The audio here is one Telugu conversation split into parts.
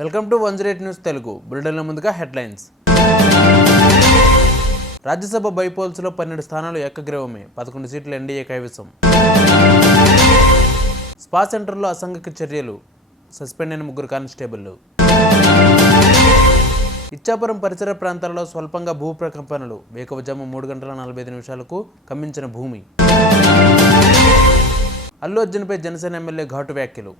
Welcome to 108 news Telugu. బులెటిన్ల ముందుగా హెడ్లైన్స్. రాజ్యసభ బైపోల్స్లో 12 స్థానాలు ఏకగ్రీవమే, 11 సీట్లు ఎన్డీఏ కైవసం. స్పా సెంటర్లో అసాంఘిక చర్యలు, సస్పెండ్ అయిన 3 కానిస్టేబుళ్లు. ఇచ్చాపురం పరిసర ప్రాంతాల్లో స్వల్పంగా భూ ప్రకంపనలు, వేకువజాము 3 గంటల 45 నిమిషాలకు కంపించిన భూమి. అల్లు అర్జున్పై జనసేన ఎమ్మెల్యే ఘాటు వ్యాఖ్యలు.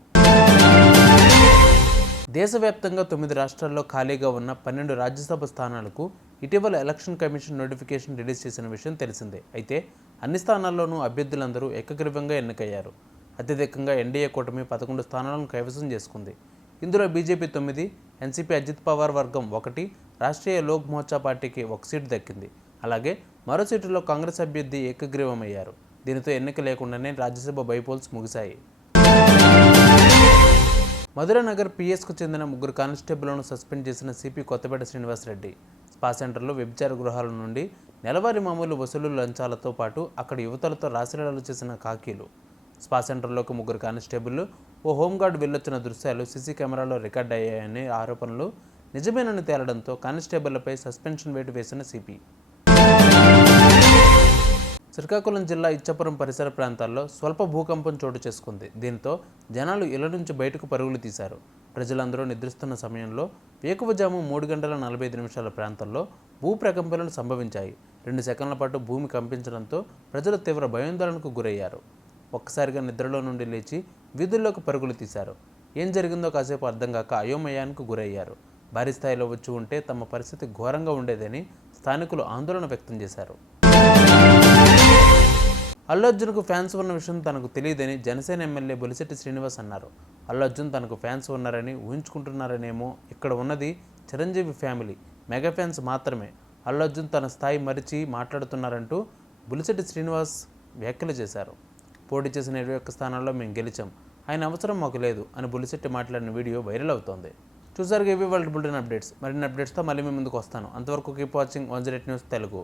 దేశవ్యాప్తంగా 9 రాష్ట్రాల్లో ఖాళీగా ఉన్న 12 రాజ్యసభ స్థానాలకు ఇటీవల ఎలక్షన్ కమిషన్ నోటిఫికేషన్ రిలీజ్ చేసిన విషయం తెలిసిందే. అయితే అన్ని స్థానాల్లోనూ అభ్యర్థులందరూ ఏకగ్రీవంగా ఎన్నికయ్యారు. అత్యధికంగా ఎన్డీఏ కూటమి 11 స్థానాలను కైవసం చేసుకుంది. ఇందులో బీజేపీ 9, ఎన్సీపీ అజిత్ పవార్ వర్గం 1, రాష్ట్రీయ లోక్ మోర్చా పార్టీకి 1 సీటు దక్కింది. అలాగే మరో సీటులో కాంగ్రెస్ అభ్యర్థి ఏకగ్రీవమయ్యారు. దీనితో ఎన్నిక లేకుండానే రాజ్యసభ బైపోల్స్ ముగిశాయి. మధురానగర్ పిఎస్కు చెందిన 3 కానిస్టేబుళ్లను సస్పెండ్ చేసిన సిపి కొత్తపేట శ్రీనివాసరెడ్డి. స్పా సెంటర్లో వ్యభిచార గృహాల నుండి నెలవారీ మామూలు వసూలు లంచాలతో పాటు అక్కడ యువతలతో రాశిరాలు చేసిన కాకీలు. స్పా సెంటర్లోకి 3 కానిస్టేబుళ్లు, ఓ హోంగార్డ్ వెళ్లొచ్చిన దృశ్యాలు సీసీ కెమెరాలో రికార్డ్ అయ్యాయనే ఆరోపణలు నిజమేనని తేలడంతో కానిస్టేబుళ్లపై సస్పెన్షన్ వేటు వేసిన సిపి. శ్రీకాకుళం జిల్లా ఇచ్చాపురం పరిసర ప్రాంతాల్లో స్వల్ప భూకంపం చోటు చేసుకుంది. దీంతో జనాలు ఇళ్ల నుంచి బయటకు పరుగులు తీశారు. ప్రజలందరూ నిద్రిస్తున్న సమయంలో వేకువజాము 3 గంటల 45 నిమిషాల ప్రాంతంలో భూ ప్రకంపనలు సంభవించాయి. 2 సెకండ్ల పాటు భూమి కంపించడంతో ప్రజలు తీవ్ర భయాందోళనకు గురయ్యారు. ఒక్కసారిగా నిద్రలో నుండి లేచి వీధుల్లోకి పరుగులు తీశారు. ఏం జరిగిందో కాసేపు అర్థం కాక అయోమయానికి గురయ్యారు. భారీ స్థాయిలో వచ్చి ఉంటే తమ పరిస్థితి ఘోరంగా ఉండేదని స్థానికులు ఆందోళన వ్యక్తం చేశారు. అల్లు అర్జున్కు ఫ్యాన్స్ ఉన్న విషయం తనకు తెలియదని జనసేన ఎమ్మెల్యే బొలిశెట్టి శ్రీనివాస్ అన్నారు. అల్లు అర్జున్ తనకు ఫ్యాన్స్ ఉన్నారని ఊహించుకుంటున్నారనేమో. ఇక్కడ ఉన్నది చిరంజీవి ఫ్యామిలీ, మెగా ఫ్యాన్స్ మాత్రమే. అల్లు అర్జున్ తన స్థాయి మరిచి మాట్లాడుతున్నారంటూ బొలిశెట్టి శ్రీనివాస్ వ్యాఖ్యలు చేశారు. పోటీ చేసిన 21 స్థానాల్లో మేము గెలిచాం, ఆయన అవసరం మాకు లేదు అని బొలిశెట్టి మాట్లాడిన వీడియో వైరల్ అవుతోంది. చూసారుగా ఇవి వాళ్ళ బులెటిన్ అప్డేట్స్. మరిన్ని అప్డేట్స్తో మళ్ళీ మీ ముందుకు వస్తాను. అంతవరకు కీప్ వాచింగ్ 108 న్యూస్ తెలుగు.